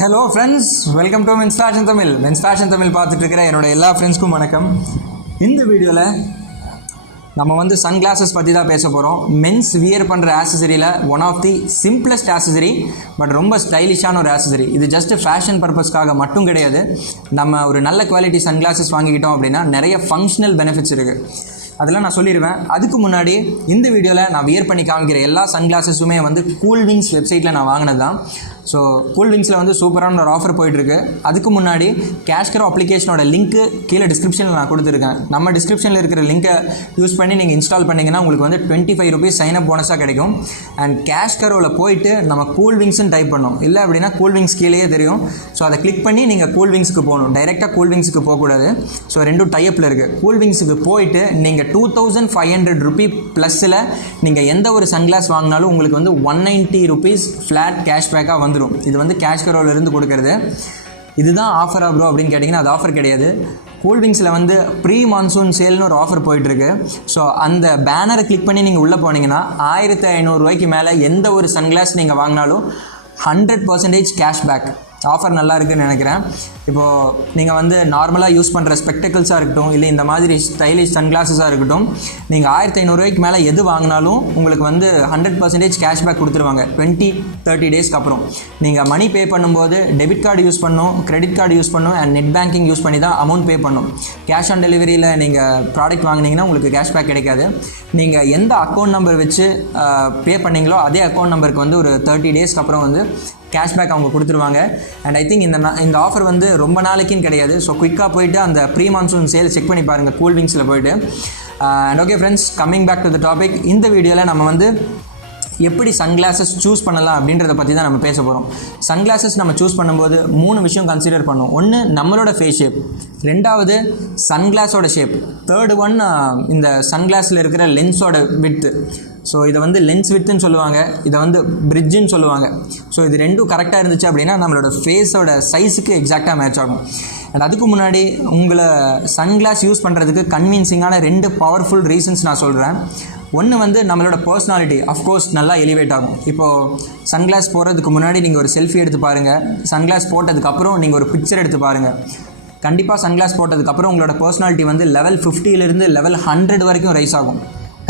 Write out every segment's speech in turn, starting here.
Hello friends, welcome to men's fashion Tamil. Men's fashion Tamil பார்த்துட்டு இருக்கிற என்னோட எல்லா ஃப்ரெண்ட்ஸ்க்கும் வணக்கம். இந்த வீடியோவில் நம்ம சன்கிளாஸஸ் பற்றி தான் பேச போகிறோம். மென்ஸ் வியர் பண்ணுற ஆக்சசரியில் one of the simplest accessory, but ரொம்ப ஸ்டைலிஷான ஒரு ஆக்சசரி. இது ஜஸ்ட் ஃபேஷன் பர்பஸ்க்காக மட்டும் கிடையாது. நம்ம ஒரு நல்ல குவாலிட்டி சன்கிளாஸஸ் வாங்கிக்கிட்டோம் அப்படின்னா நிறைய ஃபங்க்ஷனல் பெனிஃபிட்ஸ் இருக்குது. அதெல்லாம் நான் சொல்லிடுவேன். அதுக்கு முன்னாடி இந்த வீடியோவில் நான் வியர் பண்ணி காமிக்கிற எல்லா சன்கிளாஸஸுமே கூல் விங்ஸ் வெப்சைட்டில் நான் வாங்கினது தான். ஸோ கூல் விங்ஸில் சூப்பரான ஒரு ஆஃபர் போயிட்டுருக்கு. அதுக்கு முன்னாடி கேஷ்கரோ அப்ளிகேஷனோட லிங்க்கு கீழே டிஸ்கிரிப்ஷனில் நான் கொடுத்துருக்கேன். நம்ம டிஸ்கிரிப்ஷனில் இருக்கிற லிங்கை யூஸ் பண்ணி நீங்கள் இன்ஸ்டால் பண்ணிங்கன்னா உங்களுக்கு ₹25 சைனப் போனஸாக கிடைக்கும். அண்ட் கேஷ்கரோவில் போயிட்டு நம்ம கூல் விங்ஸ்ன்னு டைப் பண்ணோம். இல்லை அப்படின்னா கூல் விங்ஸ் கீழேயே தெரியும். ஸோ அதை கிளிக் பண்ணி நீங்கள் கூல் விங்ஸுக்கு போகணும். டைரெக்டாக கூல் விங்ஸுக்கு போகக்கூடாது. ஸோ ரெண்டும் டைப்பில் இருக்குது. கூல் விங்ஸுக்கு போயிட்டு நீங்கள் ₹2500 ப்ளஸில் நீங்கள் எந்த ஒரு சன்கிளாஸ் வாங்கினாலும் உங்களுக்கு ₹190 ஃப்ளாட் கேஷ்பேக்காக வந்துடும். இது கேஷ்கரோவிலிருந்து கொடுக்கறது. இதுதான் ஆஃபரா ப்ரோ அப்படின்னு கேட்டிங்கன்னா அது ஆஃபர் கிடையாது. கூல் விங்ஸில் ப்ரீ மான்சூன் சேல்னு ஒரு ஆஃபர் போயிட்டுருக்கு. ஸோ அந்த பேனரை கிளிக் பண்ணி நீங்கள் உள்ளே போனீங்கன்னா ₹1500 மேலே எந்த ஒரு சன்கிளாஸ் நீங்கள் வாங்கினாலும் 100% கேஷ்பேக் ஆஃபர் நல்லா இருக்குதுன்னு நினைக்கிறேன். இப்போது நீங்கள் நார்மலாக யூஸ் பண்ணுற ஸ்பெக்டக்கிள்ஸாக இருக்கட்டும், இல்லை இந்த மாதிரி ஸ்டைலிஷ் சன்கிளாஸஸாக இருக்கட்டும், நீங்கள் ₹1500 மேலே எது வாங்கினாலும் உங்களுக்கு 100% கேஷ்பேக் கொடுத்துருவாங்க 20-30 டேஸ்க்கு அப்புறம். நீங்கள் மணி பே பண்ணும்போது டெபிட் கார்டு யூஸ் பண்ணணும், கிரெடிட் கார்டு யூஸ் பண்ணணும், அண்ட் நெட் பேங்கிங் யூஸ் பண்ணி தான் அமௌண்ட் பே பண்ணணும். கேஷ் ஆன் டெலிவரியில் நீங்கள் ப்ராடக்ட் வாங்கினீங்கன்னா உங்களுக்கு கேஷ்பேக் கிடைக்காது. நீங்கள் எந்த அக்கௌண்ட் நம்பர் வச்சு பே பண்ணிங்களோ அதே அக்கௌண்ட் நம்பருக்கு ஒரு 30 டேஸ்க்கு அப்புறம் கேஷ்பேக் அவங்க கொடுத்துருவாங்க. அண்ட் ஐ திங்க் இந்த ஆஃபர் ரொம்ப நாளைக்குன்னு கிடையாது. ஸோ குயிக்காக போயிட்டு அந்த ப்ரீ மான்சூன் சேல் செக் பண்ணி பாருங்கள் கூல் விங்ஸில் போயிட்டு. And okay friends, coming back to the topic. இந்த வீடியோவில் நம்ம எப்படி சன்கிளாஸஸ் சூஸ் பண்ணலாம் அப்படின்றத பற்றி தான் நம்ம பேச போகிறோம். சன்கிளாஸஸ் நம்ம சூஸ் பண்ணும்போது 3 விஷயம் கன்சிடர் பண்ணுவோம். ஒன்று நம்மளோட ஃபேஸ் ஷேப், ரெண்டாவது சன்கிளாஸோட ஷேப், தேர்டு ஒன் இந்த சன்கிளாஸில் இருக்கிற லென்ஸோட விட்த்து. ஸோ இதை லென்ஸ் வித்துன்னு சொல்லுவாங்க, இதை பிரிட்ஜுன்னு சொல்லுவாங்க. ஸோ இது ரெண்டும் கரெக்டாக இருந்துச்சு அப்படின்னா நம்மளோட ஃபேஸோட சைஸுக்கு எக்ஸாக்டாக மேட்ச் ஆகும். அண்ட் அதுக்கு முன்னாடி உங்களை சன்கிளாஸ் யூஸ் பண்ணுறதுக்கு கன்வின்சிங்கான 2 பவர்ஃபுல் ரீசன்ஸ் நான் சொல்கிறேன். ஒன்று நம்மளோட பர்சனாலிட்டி அஃப்கோர்ஸ் நல்லா எலிவேட் ஆகும். இப்போது சன்கிளாஸ் போடுறதுக்கு முன்னாடி நீங்கள் ஒரு செல்ஃபி எடுத்து பாருங்கள், சன்கிளாஸ் போட்டதுக்கப்புறம் நீங்கள் ஒரு பிக்சர் எடுத்து பாருங்கள். கண்டிப்பாக சன்கிளாஸ் போட்டதுக்கப்புறம் உங்களோட பர்சனாலிட்டி லெவல் 50 லெவல் 100 வரைக்கும் ரைஸ் ஆகும்.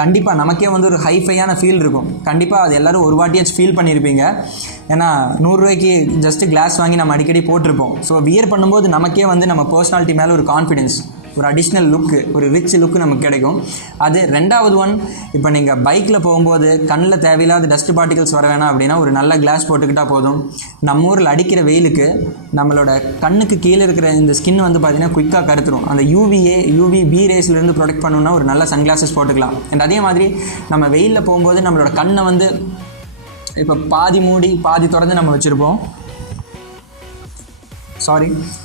கண்டிப்பாக நமக்கே ஒரு ஹைஃபையான ஃபீல் இருக்கும். கண்டிப்பாக அது எல்லோரும் ஒரு வாட்டியாச்சும் ஃபீல் பண்ணியிருப்பீங்க. ஏன்னா ₹100 ஜஸ்ட்டு கிளாஸ் வாங்கி நம்ம அடிக்கடி போட்டிருப்போம். ஸோ வியர் பண்ணும்போது நமக்கே நம்ம பர்சனாலிட்டி மேலே ஒரு கான்ஃபிடென்ஸ், ஒரு அடிஷ்னல் லுக்கு, ஒரு ரிச் லுக்கு நமக்கு கிடைக்கும். அது ரெண்டாவது ஒன். இப்போ நீங்கள் பைக்கில் போகும்போது கண்ணில் தேவையில்லாத டஸ்ட் பார்ட்டிகல்ஸ் வர வேணாம் அப்படின்னா ஒரு நல்ல கிளாஸ் போட்டுக்கிட்டால் போதும். நம்ம ஊரில் அடிக்கிற வெயிலுக்கு நம்மளோட கண்ணுக்கு கீழே இருக்கிற இந்த ஸ்கின் பார்த்திங்கன்னா குயிக்காக கருத்துரும். அந்த யூவிபி ரேஸ்லேருந்து ப்ரொடெக்ட் பண்ணணுன்னா ஒரு நல்ல சன்கிளாஸஸ் போட்டுக்கலாம். அண்ட் அதே மாதிரி நம்ம வெயிலில் போகும்போது நம்மளோட கண்ணை இப்போ பாதி மூடி பாதி திறந்து நம்ம வச்சுருப்போம்.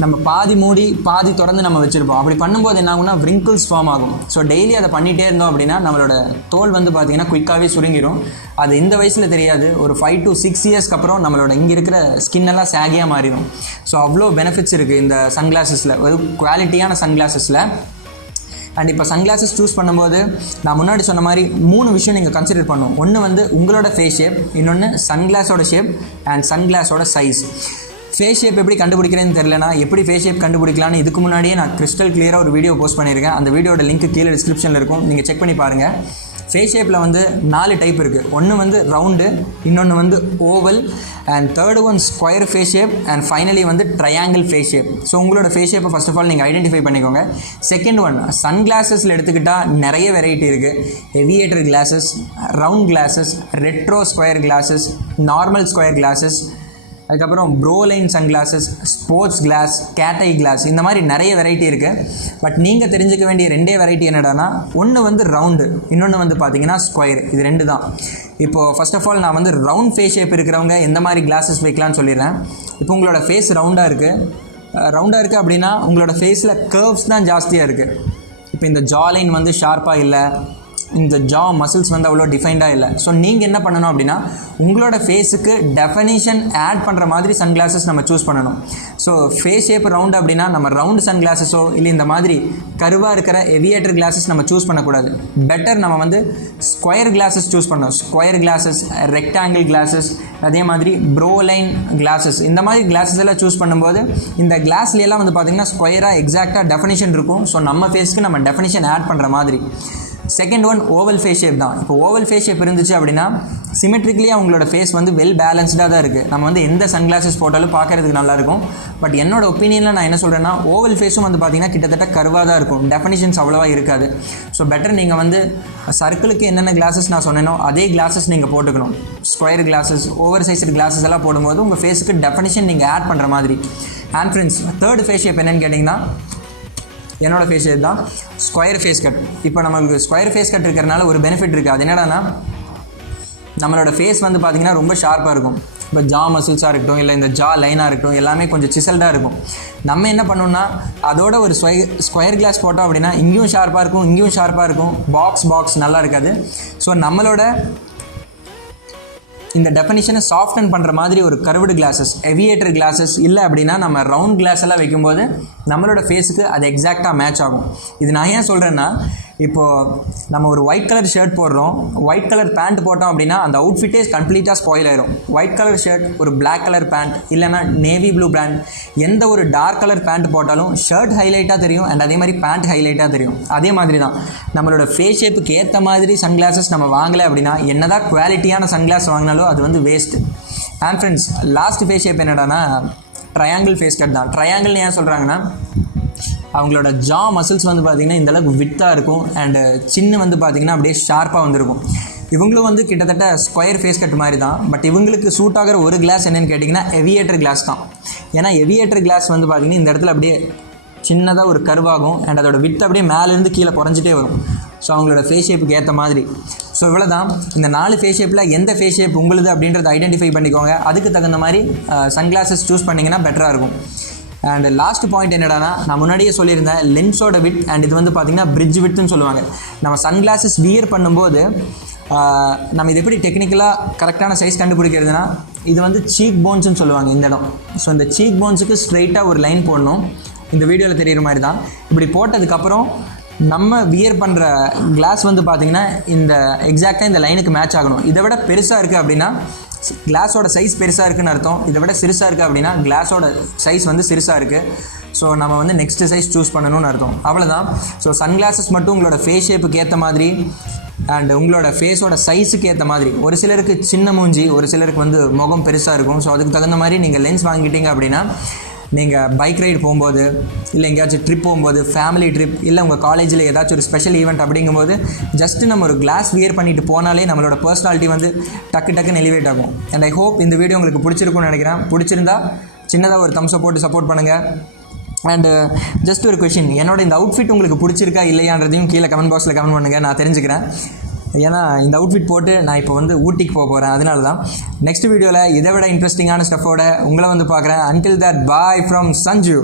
நம்ம பாதி மூடி பாதி திறந்து நம்ம வச்சுருப்போம். அப்படி பண்ணும்போது என்ன ஆகும்னா wrinkles ஃபார்ம் ஆகும். ஸோ டெய்லி அதை பண்ணிகிட்டே இருந்தோம் அப்படின்னா நம்மளோட தோல் பார்த்திங்கன்னா குயிக்காகவே சுருங்கிடும். அது இந்த வயசில் தெரியாது. ஒரு 5 to 6 இயர்ஸ்க்கு அப்புறம் நம்மளோட இங்கே இருக்கிற ஸ்கின்னெல்லாம் சாகியாக மாறிடும். ஸோ அவ்வளோ பெனிஃபிட்ஸ் இருக்குது இந்த சன்கிளாஸஸில், ஒரு குவாலிட்டியான சன்கிளாஸஸில். அண்ட் இப்போ சன்கிளாஸஸ் சூஸ் பண்ணும்போது நான் முன்னாடி சொன்ன மாதிரி 3 விஷயம் நீங்கள் கன்சிடர் பண்ணணும். ஒன்று உங்களோட ஃபேஸ் ஷேப், இன்னொன்று சன்கிளாஸோட ஷேப் அண்ட் சன்கிளாஸோட சைஸ். ஃபேஸ் ஷேப் எப்படி கண்டுபிடிக்கிறேன்னு தெரியலனா எப்படி ஃபேஸ் ஷேப் கண்டுபிடிக்கலான்னு இதுக்கு முன்னாடியே நான் கிறிஸ்டல் கிளியராக ஒரு வீடியோ போஸ்ட் பண்ணியிருக்கேன். அந்த வீடியோட லிங்க் கீழே டிஸ்கிரிப்ஷனில் இருக்கும், நீங்கள் செக் பண்ணி பாருங்கள். ஃபேஸ் ஷேப்பில் 4 டைப் இருக்குது. ஒன்று ரவுண்டு, இன்னொன்று oval, and third one square face shape, and finally triangle face shape. So உங்களோட ஃபேஸ் ஷேப்பை ஃபர்ஸ்ட் ஆஃப் ஆல் நீங்கள் ஐடென்டிஃபை பண்ணிக்கோங்க. செகண்ட் ஒன், சன்கிளாஸஸில் எடுத்துக்கிட்டால் நிறைய வெரைட்டி இருக்குது. Aviator glasses, round glasses, retro square glasses, normal square glasses, அதுக்கப்புறம் brow line sunglasses, sports glass, cat eye glass, இந்த மாதிரி நிறைய வெரைட்டி இருக்குது. பட் நீங்கள் தெரிஞ்சுக்க வேண்டிய 2 வெரைட்டி என்னடானா, ஒன்று ரவுண்டு, இன்னொன்று பார்த்தீங்கன்னா ஸ்கொயர். இது 2 தான். இப்போது ஃபர்ஸ்ட் ஆஃப் ஆல் நான் ரவுண்ட் ஃபேஸ் ஷேப் இருக்கிறவங்க எந்த மாதிரி கிளாஸஸ் வைக்கலான்னு சொல்லிடுறேன். இப்போ உங்களோட ஃபேஸ் ரவுண்டாக இருக்குது அப்படின்னா உங்களோட ஃபேஸில் கர்வ்ஸ் தான் ஜாஸ்தியாக இருக்குது. இப்போ இந்த ஜா லைன் ஷார்ப்பாக இல்லை, இந்த ஜா மசில்ஸ் வந்து அவ்வளோ டிஃபைன்டாக இல்லை. ஸோ நீங்கள் என்ன பண்ணணும் அப்படின்னா உங்களோட ஃபேஸுக்கு டெஃபனிஷன் ஆட் பண்ணுற மாதிரி சன்கிளாஸஸ் நம்ம சூஸ் பண்ணணும். ஸோ ஃபேஸ் ஷேப் ரவுண்ட் அப்படின்னா நம்ம ரவுண்டு சன்கிளாஸஸோ இல்லை இந்த மாதிரி கருவாக இருக்கிற எவியேட்டர் கிளாஸஸ் நம்ம சூஸ் பண்ணக்கூடாது. பெட்டர் நம்ம வந்து ஸ்கொயர் கிளாஸஸ் சூஸ் பண்ணணும். ஸ்கொயர் கிளாஸஸ், ரெக்டாங்கிள் கிளாஸஸ், அதே மாதிரி ப்ரோ லைன் கிளாஸஸ், இந்த மாதிரி கிளாஸஸ் எல்லாம் சூஸ் பண்ணும்போது இந்த கிளாஸ்லாம் வந்து பார்த்திங்கன்னா ஸ்கொயராக எக்ஸாக்டாக டெஃபனிஷன் இருக்கும். ஸோ நம்ம ஃபேஸ்க்கு நம்ம டெஃபனிஷன் ஆட் பண்ணுற மாதிரி. Second one oval face shape தான். இப்போ ஓவல் ஃபேஸ் ஷேப் இருந்துச்சு அப்படின்னா சிமெட்ரிக்கலியாக அவங்களோட ஃபேஸ் வந்து வெல் பேலன்ஸ்டாக தான் இருக்குது. நம்ம வந்து எந்த சன்கிளாஸஸ் போட்டாலும் பார்க்குறதுக்கு நல்லாயிருக்கும். பட் என்னோட ஒப்பீனியனில் நான் என்ன சொல்கிறேன்னா ஓவல் ஃபேஸும் வந்து பார்த்திங்கன்னா கிட்டத்தட்ட கர்வாக தான் இருக்கும், டெஃபனிஷன்ஸ் அவ்வளோவா இருக்காது. ஸோ பெட்டர் நீங்கள் வந்து சர்க்கிளுக்கு என்னென்ன கிளாஸஸ் நான் சொன்னேனோ அதே கிளாஸஸ் நீங்கள் போட்டுக்கணும். Square classes, over sized classes எல்லாம் போடும்போது உங்கள் ஃபேஸுக்கு டெஃபனிஷன் நீங்கள் ஆட் பண்ணுற மாதிரி. And friends, third face shape என்னென்னு கேட்டிங்கன்னா என்னோடய ஃபேஸ் ஷேப் தான் ஸ்கொயர் ஃபேஸ் கட். இப்போ நமக்கு ஸ்கொயர் ஃபேஸ் கட் இருக்கிறனால ஒரு பெனிஃபிட் இருக்குது. அது என்னடானா நம்மளோட ஃபேஸ் வந்து பார்த்திங்கன்னா ரொம்ப ஷார்ப்பாக இருக்கும். இப்போ ஜா மசில்ஸாக இருக்கட்டும் இல்லை இந்த ஜா லைனாக இருக்கட்டும் எல்லாமே கொஞ்சம் சிசல்டாக இருக்கும். நம்ம என்ன பண்ணணும்னா அதோட ஒரு ஸ்கொயர் கிளாஸ் போட்டோம் அப்படின்னா இங்கேயும் ஷார்ப்பாக இருக்கும், இங்கேயும் ஷார்ப்பாக இருக்கும், பாக்ஸ் நல்லா இருக்காது. ஸோ நம்மளோட இந்த டெஃபனிஷனை சாஃப்டன் பண்ணுற மாதிரி ஒரு கர்வ்டு கிளாஸஸ், எவியேட்டர் கிளாஸஸ் இல்லை அப்படின்னா நம்ம ரவுண்ட் கிளாஸ் எல்லாம் வைக்கும்போது நம்மளோட ஃபேஸுக்கு அது எக்ஸாக்டாக மேட்ச் ஆகும். இது நான் ஏன் சொல்கிறேன்னா இப்போது நம்ம ஒரு ஒயிட் கலர் ஷர்ட் போடுறோம், ஒயிட் கலர் பேண்ட் போட்டோம் அப்படின்னா அந்த அவுட்ஃபிட்டே கம்ப்ளீட்டாக ஸ்பாயில் ஆயிரும். ஒயிட் கலர் ஷர்ட், ஒரு பிளாக் கலர் பேண்ட் இல்லைனா நேவி ப்ளூ பேண்ட், எந்த ஒரு டார்க் கலர் பேண்ட் போட்டாலும் ஷர்ட் ஹைலைட்டாக தெரியும் அண்ட் அதே மாதிரி பேண்ட் ஹைலைட்டாக தெரியும். அதே மாதிரி தான் நம்மளோட ஃபேஸ் ஷேப்புக்கு ஏற்ற மாதிரி சன்கிளாஸஸ் நம்ம வாங்கலை அப்படின்னா என்னதான் குவாலிட்டியான சன்கிளாஸ் வாங்கினாலும் அது வந்து waste. And friends, last face shape என்னடானா ட்ரையாங்கிள் ஃபேஸ் கட் தான். ட்ரையாங்கிள்னு ஏன் சொல்கிறாங்கன்னா அவங்களோட ஜா மசில்ஸ் வந்து பார்த்திங்கன்னா இந்தளவுக்கு வித்தாக இருக்கும் அண்டு சின்ன வந்து பார்த்திங்கன்னா அப்படியே ஷார்ப்பாக வந்துருக்கும். இவங்களும் வந்து கிட்டத்தட்ட ஸ்கொயர் ஃபேஸ் கட் மாதிரி தான். பட் இவங்களுக்கு சூட் ஆகிற ஒரு கிளாஸ் என்னென்னு கேட்டிங்கன்னா எவியேட்டர் கிளாஸ் தான். ஏன்னா எவியேட்டர் கிளாஸ் வந்து பார்த்திங்கன்னா இந்த இடத்துல அப்படியே சின்னதாக ஒரு கர்வாகும் அண்ட் அதோட வித் அப்படியே மேலேருந்து கீழே குறைஞ்சிட்டே வரும். ஸோ அவங்களோட ஃபேஸ் ஷேப்புக்கு ஏற்ற மாதிரி. ஸோ இவ்வளோ தான். இந்த 4 ஃபேஸ் ஷேப்பில் எந்த ஃபேஸ் ஷேப் உங்களுது அப்படின்றத ஐடென்டிஃபை பண்ணிக்கோங்க. அதுக்கு தகுந்த மாதிரி சன்கிளாஸஸ் சூஸ் பண்ணிங்கன்னா பெட்டராக இருக்கும். அண்ட் லாஸ்ட் பாயிண்ட் என்னடானா நான் முன்னாடியே சொல்லியிருந்தேன் லென்ஸோட வித் அண்ட் இது வந்து பார்த்திங்கன்னா பிரிட்ஜ் வித்துன்னு சொல்லுவாங்க. நம்ம சன்கிளாஸஸ் வியர் பண்ணும்போது நம்ம இது எப்படி டெக்னிக்கலாக கரெக்டான சைஸ் கண்டுபிடிக்கிறதுனா இது வந்து சீக் போன்ஸ்னு சொல்லுவாங்க இந்த இடம். ஸோ இந்த சீக் போன்ஸுக்கு ஸ்ட்ரைட்டாக ஒரு லைன் போடணும். இந்த வீடியோவில் தெரிகிற மாதிரி தான். இப்படி போட்டதுக்கப்புறம் நம்ம வியர் பண்ணுற கிளாஸ் வந்து பார்த்திங்கன்னா இந்த எக்ஸாக்டாக இந்த லைனுக்கு மேட்ச் ஆகணும். இதை விட பெருசாக இருக்குது அப்படின்னா கிளாஸோட சைஸ் பெருசாக இருக்குதுன்னு அர்த்தம். இதை விட சிறுசாக இருக்குது அப்படின்னா கிளாஸோட சைஸ் வந்து சிறுசாக இருக்குது. ஸோ நம்ம வந்து நெக்ஸ்ட் சைஸ் சூஸ் பண்ணணும்னு அர்த்தம். அவ்வளோதான். ஸோ சன்கிளாஸஸ் மட்டும் உங்களோட ஃபேஸ் ஷேப்புக்கு ஏற்ற மாதிரி அண்ட் உங்களோட ஃபேஸோட சைஸுக்கு ஏற்ற மாதிரி. ஒரு சிலருக்கு சின்ன மூஞ்சி, ஒரு சிலருக்கு வந்து முகம் பெருசாக இருக்கும். ஸோ அதுக்கு தகுந்த மாதிரி நீங்கள் லென்ஸ் வாங்கிட்டீங்க அப்படின்னா நீங்கள் பைக் ரைடு போகும்போது இல்லை எங்கேயாச்சும் ட்ரிப் போகும்போது, ஃபேமிலி ட்ரிப் இல்லை உங்கள் காலேஜில் ஏதாச்சும் ஒரு ஸ்பெஷல் ஈவெண்ட் அப்படிங்கும்போது ஜஸ்ட்டு நம்ம ஒரு கிளாஸ் வியர் பண்ணிட்டு போனாலே நம்மளோட பர்சனாலிட்டி வந்து டக்குன்னு எலிவேட் ஆகும். அண்ட் ஐ ஹோப் இந்த வீடியோ உங்களுக்கு பிடிச்சிருக்கும்னு நினைக்கிறேன். பிடிச்சிருந்தா சின்னதாக ஒரு தம்ஸை போட்டு சப்போர்ட் பண்ணுங்கள். அண்டு ஜஸ்ட் ஒரு கொஷின், என்னோட இந்த அவுட்ஃபிட் உங்களுக்கு பிடிச்சிருக்கா இல்லையான்றதையும் கீழே கமெண்ட் பாக்ஸில் கமெண்ட் பண்ணுங்கள், நான் தெரிஞ்சுக்கிறேன். ஏன்னா இந்த அவுட்ஃபிட் போட்டு நான் இப்போ வந்து ஊட்டிக்கு போக போகிறேன். அதனால தான் நெக்ஸ்ட் வீடியோவில் இதை விட இன்ட்ரெஸ்டிங்கான ஸ்டஃபோட உங்களை வந்து பார்க்குறேன். Until that bye from Sanju.